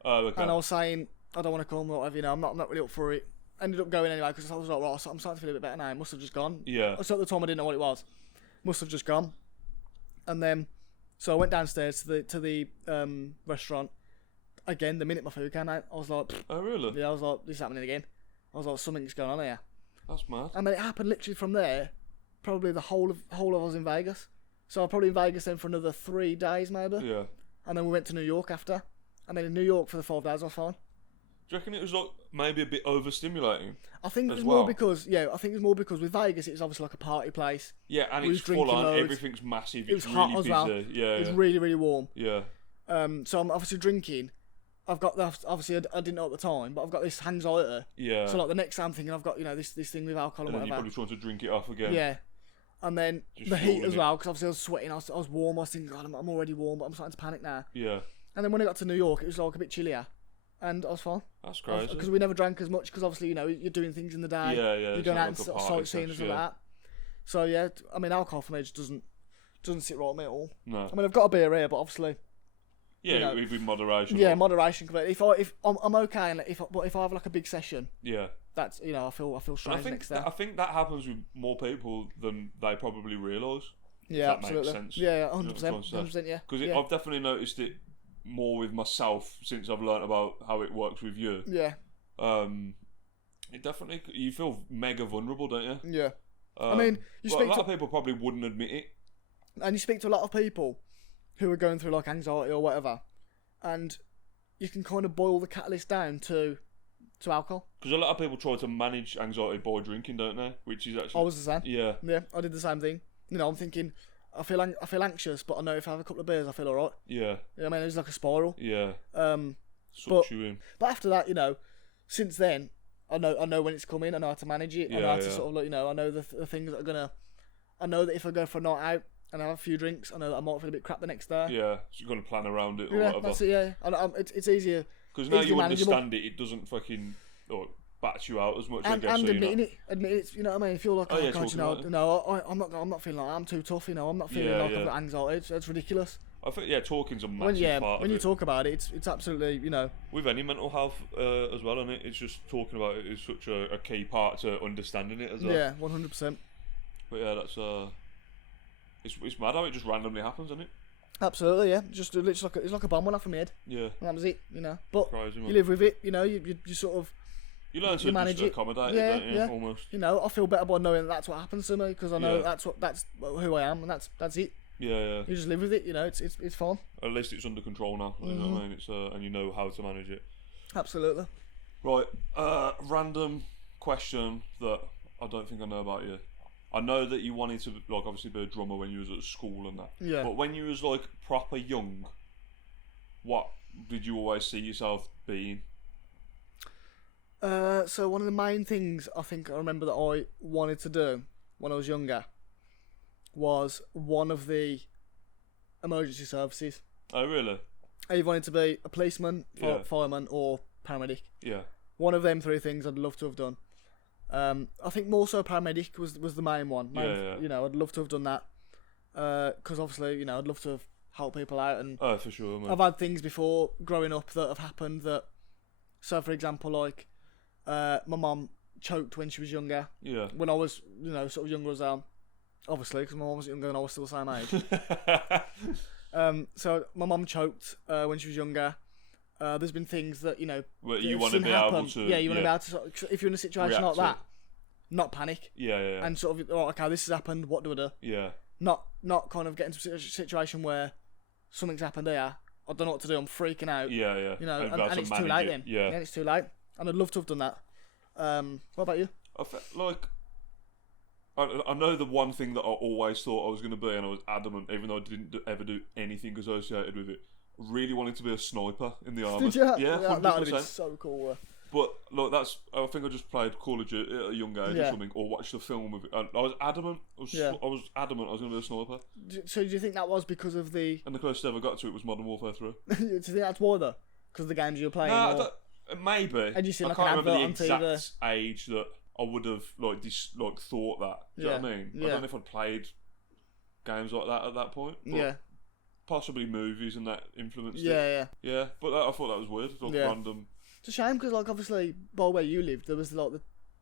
Oh, okay. And I was saying, I don't want to come or whatever, you know, I'm not really up for it. Ended up going anyway because I was like, right, I'm starting to feel a bit better now. It must have just gone. Yeah. So at the time I didn't know what it was. Must have just gone. And then, so I went downstairs to the restaurant. Again, the minute my food came out, I was like, oh really? Yeah, I was like, this is happening again. I was like, something's going on here. That's mad. And then it happened literally from there. Probably the whole of I was in Vegas. So I was probably in Vegas then for another 3 days maybe. Yeah. And then we went to New York after. And then in New York for the 5 days I was fine. Do you reckon it was like maybe a bit overstimulating? I think it was more because with Vegas it was obviously like a party place. Yeah, and it's full on. Loads. Everything's massive. It was really hot as well. Yeah, it was really, really warm. Yeah. So I'm obviously drinking. I've got obviously I didn't know at the time, but I've got this anxiety. Yeah. So like the next time I'm thinking I've got this thing with alcohol and whatever. You're probably trying to drink it off again. Yeah. And then just the heat as well, because obviously I was sweating. I was warm. I was thinking, God, I'm already warm, but I'm starting to panic now. Yeah. And then when I got to New York, it was like a bit chillier, and I was fine. That's crazy. Because we never drank as much, because obviously you're doing things in the day. Yeah. You're going out and sightseeing and stuff like that. So yeah, I mean alcohol for me just doesn't sit right with me at all. No. I mean I've got a beer here, but obviously. Yeah, with moderation. Yeah, moderation. If I'm okay, and if I have like a big session. Yeah. That's I feel strange next day. I think that happens with more people than they probably realise. Yeah, absolutely. That makes sense. Yeah, 100%, yeah. Because I've definitely noticed it more with myself since I've learnt about how it works with you. Yeah. It definitely you feel mega vulnerable, don't you? Yeah. I mean, a lot of people probably wouldn't admit it. And you speak to a lot of people who are going through like anxiety or whatever, and you can kind of boil the catalyst down to alcohol. Because a lot of people try to manage anxiety by drinking, don't they? Which is actually... I was the same. Yeah. Yeah, I did the same thing. You know, I'm thinking, I feel anxious, but I know if I have a couple of beers, I feel alright. Yeah. You know what I mean? It's like a spiral. Yeah. But after that, you know, since then, I know when it's coming, I know how to manage it, I know how to sort of, like, you know, I know the things that are gonna... I know that if I go for a night out and I have a few drinks, I know that I might feel a bit crap the next day. Yeah, so you're going to plan around it or yeah, whatever. That's it, yeah. It's easier. Because now you understand it doesn't fucking... bats you out as much. And admitting it, you know what I mean. If you're like, I'm not feeling like I'm too tough. You know, I'm not feeling like I've got anxiety. It's ridiculous. I think talking's a massive part. When you talk about it, it's absolutely, you know. With any mental health as well, isn't it? It's just talking about it is such a key part to understanding it as well. Yeah, 100%. But yeah, that's it's mad how it just randomly happens, isn't it? Absolutely, yeah. Just it's like a bomb went off from my head. Yeah. And that was it, you know. But crazy, you live with it, you know. You sort of. You learn to manage just accommodate it, don't you? Yeah. Almost. You know, I feel better by knowing that's what happens to me because I know that's who I am and that's it. Yeah. You just live with it, you know. It's fun. At least it's under control now. You know what I mean? It's and you know how to manage it. Absolutely. Right. Random question that I don't think I know about you. I know that you wanted to like obviously be a drummer when you was at school and that. Yeah. But when you was like proper young, what did you always see yourself being? So one of the main things I think I remember that I wanted to do when I was younger was one of the emergency services. Oh, really? I either wanted to be a policeman, fireman, or paramedic. Yeah. One of them 3 things I'd love to have done. I think more so paramedic was the main one. You know, I'd love to have done that. Because obviously, you know, I'd love to have helped people out. And oh, for sure, man. I've had things before growing up that have happened that... So, for example, like... My mum choked when she was younger. Yeah. When I was, sort of younger as well. Obviously, because my mum was younger and I was still the same age. So my mum choked when she was younger. There's been things that, Well, you want to be able to. Yeah, you want to be able to, sort of, if you're in a situation like that, not panic. Yeah. And sort of, oh, okay, this has happened, what do I do? Yeah. Not kind of get into a situation where something's happened here, I don't know what to do, I'm freaking out. Yeah. And it's too late then. Yeah, it's too late. And I'd love to have done that. What about you? I felt like I know the one thing that I always thought I was going to be, and I was adamant, even though I didn't ever do anything associated with it. I really wanted to be a sniper in the army. Did you? Yeah, 100%. That would have been so cool. But look, I think I just played Call of Duty at a young age or something, or watched a film with it. And I was adamant. I was adamant I was going to be a sniper. So do you think that was because of the? And the closest I ever got to it was Modern Warfare 3. Do you think that's why though? Because of the games you were playing? No, maybe. And you seen like I can't an remember advert the on TV. exact age that I would have thought that. Do you know what I mean? I don't know if I'd played games like that at that point. But possibly movies and that influenced it. Yeah. But I thought that was weird. Like random. It's a shame because, like, obviously, by where you lived, there was like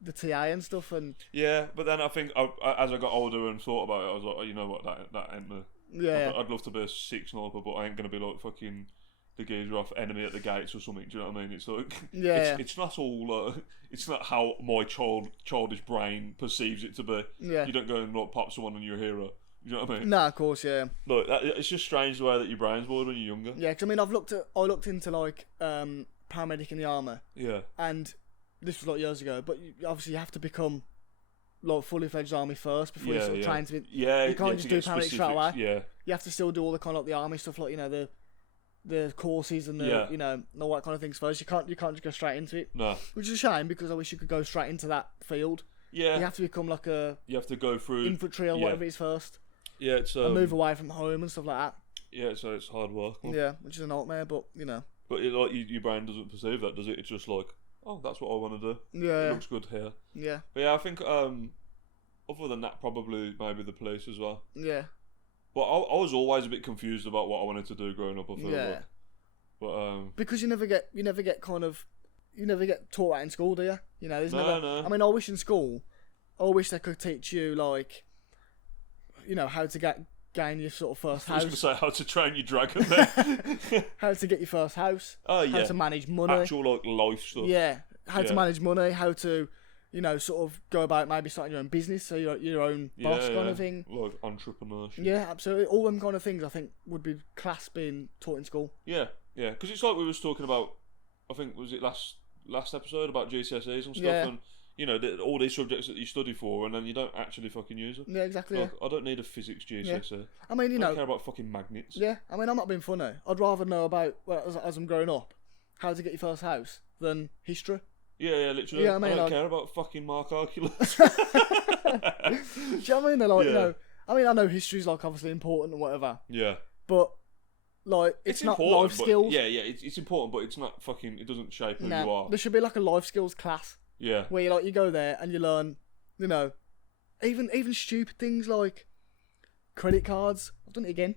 the TA and stuff, and yeah. But then I think as I got older and thought about it, I was like, oh, you know what, that ain't me. Yeah. I'd love to be a six sniper, but I ain't gonna be like fucking the geezer off Enemy at the Gates or something. Do you know what I mean? It's like it's not all. It's not how my childish brain perceives it to be. Yeah. You don't go and like pop someone and you're a hero. You know what I mean? Nah, of course, yeah. Look, it's just strange the way that your brain's wired when you're younger. Yeah, because I mean, I looked into like paramedic in the army. Yeah. And this was like years ago, but obviously you have to become like fully fledged army first before you sort of train to be. Yeah. You can't just do paramedic straight away. Yeah. You have to still do all the kind of like the army stuff, like the courses and the all that kind of things first. You can't just go straight into it. No. Which is a shame because I wish you could go straight into that field. Yeah. You have to become like You have to go through infantry or whatever it is first. Yeah, it's and move away from home and stuff like that. Yeah, so it's hard work. Yeah, which is a nightmare, but But your brain doesn't perceive that, does it? It's just like, oh, that's what I want to do. Yeah. It looks good here. Yeah. But yeah, I think other than that, probably maybe the police as well. Yeah. But I was always a bit confused about what I wanted to do growing up. I feel like. But because you never get taught that in school, do you? There's no. I mean, I wish in school, they could teach you like, how to gain your sort of first house. I was going to say how to train your dragon there. How to get your first house. Oh yeah. How to manage money. Actual like life stuff. Yeah. How to manage money. How to, sort of go about maybe starting your own business, so you're your own boss kind of thing. Like entrepreneurship. Yeah, absolutely. All them kind of things I think would be class being taught in school. Yeah. Because it's like we was talking about. I think was it last episode about GCSEs and stuff and. All these subjects that you study for, and then you don't actually fucking use them. Yeah, exactly. Like, I don't need a physics GCSE. Yeah. I mean, I don't care about fucking magnets. Yeah, I mean, I'm not being funny. I'd rather know about, as I'm growing up, how to get your first house than history. Yeah, literally. Yeah, I don't care about fucking Mark Arculus. Do you know what I mean? They're like, I know history's like obviously important and whatever. Yeah. But like, it's not life skills. Yeah, it's important, but it's not fucking. It doesn't shape who you are. There should be like a life skills class. Yeah. Where you go there and you learn, even stupid things like credit cards. I've done it again.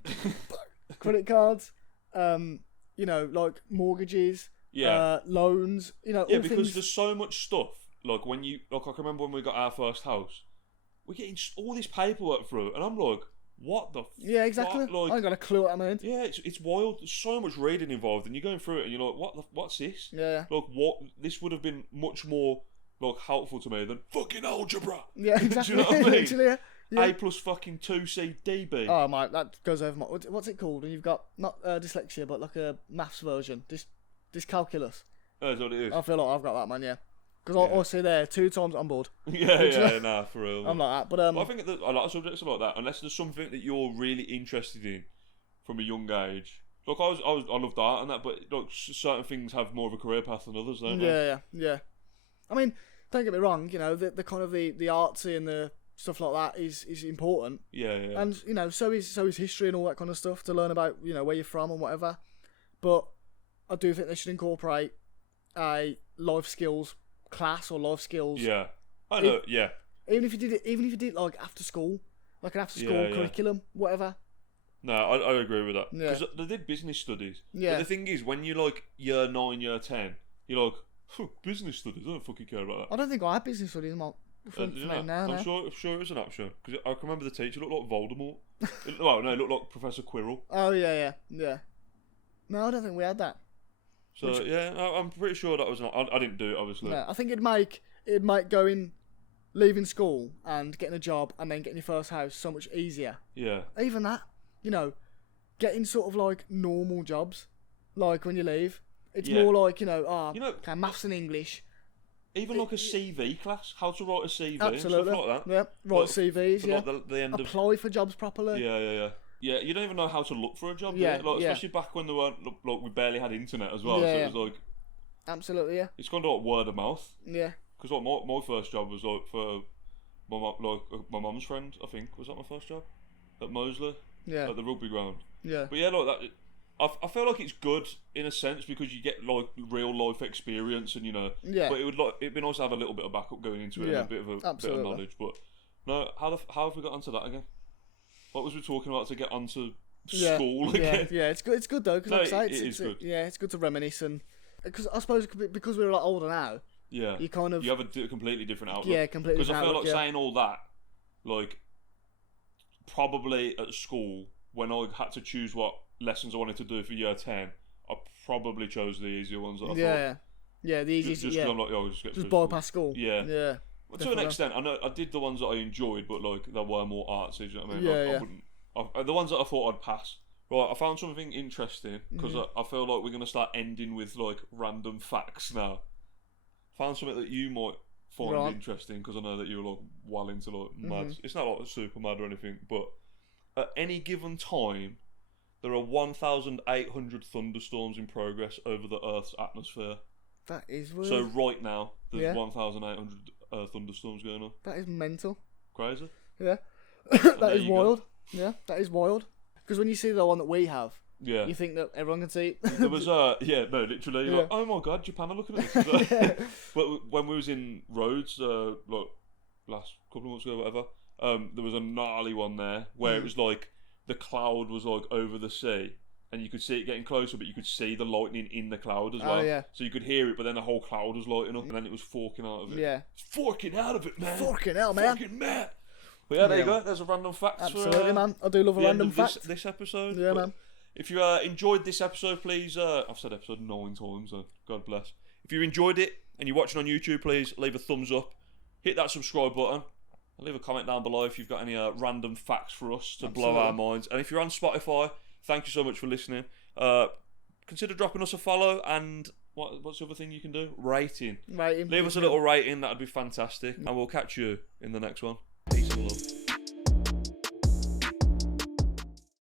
Credit cards. Like mortgages. Yeah. Loans. Yeah, all because things. there's so much stuff. Like I can remember when we got our first house, we're getting all this paperwork through, and I'm like, what the? Yeah, exactly. Like, I ain't got a clue what I mean. Yeah, it's wild. There's so much reading involved, and you're going through it, and you're like, what's this? Yeah. Like, what? This would have been much more like helpful to me than fucking algebra. Yeah, exactly. Do you know what I mean? Literally, yeah. A plus fucking 2C DB. Oh my, that goes over my. What's it called? And you've got not dyslexia, but like a maths version. Dyscalculus. That's what it is. I feel like I've got that, man. Yeah. Because I'll see there 2 times on board. Nah, for real. I'm like that, but I think that a lot of subjects are like that. Unless there's something that you're really interested in from a young age. Like I loved art and that, but like certain things have more of a career path than others, don't they? Yeah. I mean, don't get me wrong. The kind of the artsy and the stuff like that is important. Yeah. And so is history and all that kind of stuff to learn about where you're from and whatever. But I do think they should incorporate a life skills class or life skills. Yeah, I know. Yeah. Even if you did it like after school, like an after school curriculum, whatever. No, I agree with that. Yeah. Because they did business studies. Yeah. But the thing is, when you're like year 9, year 10, you're like, Business studies. I don't fucking care about that. I don't think I had business studies in my now. I'm sure it was an option because I can remember the teacher looked like Voldemort. Well, no, it looked like Professor Quirrell. Oh yeah. No, I don't think we had that. So I'm pretty sure that was not. I didn't do it, obviously. No, I think it'd make leaving school and getting a job and then getting your first house so much easier. Yeah. Even that, getting sort of like normal jobs, like when you leave, it's more like okay, maths and English. Even like a CV class, how to write a CV, absolutely, and stuff like that. Yeah, write CVs. Yeah, like the end apply for jobs properly. Yeah. Yeah, you don't even know how to look for a job. Yeah, especially back when we barely had internet as well. Yeah, so it was like absolutely, yeah. It's kind of like word of mouth. Yeah. Because like my first job was like for my mum's friend. I think was that my first job at Moseley. Yeah. At the rugby ground. Yeah. But yeah, like that. I feel like it's good in a sense because you get like real life experience and Yeah. But it'd be nice to have a little bit of backup going into it and a bit of knowledge. But no, how have we got onto that again? What was we talking about to get onto school again? Yeah, it's good. It's good though because it is good. It's good to reminisce and because I suppose because we're a lot older now. Yeah. You kind of have a completely different outlook. Yeah, completely. Because I feel like saying all that, like probably at school when I had to choose what lessons I wanted to do for year 10, I probably chose the easier ones that I thought. Yeah, the easiest. Just because I'm like, just bypass school. Yeah. Well, to an extent, I know I did the ones that I enjoyed, but like there were more artsy. You know what I mean? Yeah, I wouldn't. The ones that I thought I'd pass. Right, I found something interesting because I feel like we're gonna start ending with like random facts now. Found something that you might find interesting because I know that you're like well into like mad. It's not like super mad or anything, but at any given time, there are 1,800 thunderstorms in progress over the Earth's atmosphere. That is weird. So right now, there's 1,800 thunderstorms going on. That is mental. Crazy. Yeah. That is wild. Yeah, that is wild. Because when you see the one that we have, you think that everyone can see it. There was literally like, oh my god, Japan are looking at this. But when we was in Rhodes, like last couple of months ago, whatever, there was a gnarly one there where it was like the cloud was like over the sea. And you could see it getting closer, but you could see the lightning in the cloud as well. Oh, yeah. So you could hear it, but then the whole cloud was lighting up, and then it was forking out of it. Yeah. It's forking out of it, man. Forking hell, man. Forking mad. But yeah, there you go. There's a random fact. Absolutely, man. I do love a random fact. This episode. Yeah, man. If you enjoyed this episode, please. I've said episode 9 times, so God bless. If you enjoyed it and you're watching on YouTube, please leave a thumbs up. Hit that subscribe button. And leave a comment down below if you've got any random facts for us to blow our minds. And if you're on Spotify, thank you so much for listening. Consider dropping us a follow and what's the other thing you can do? Rating. Leave us a little rating, that'd be fantastic. And we'll catch you in the next one. Peace and love.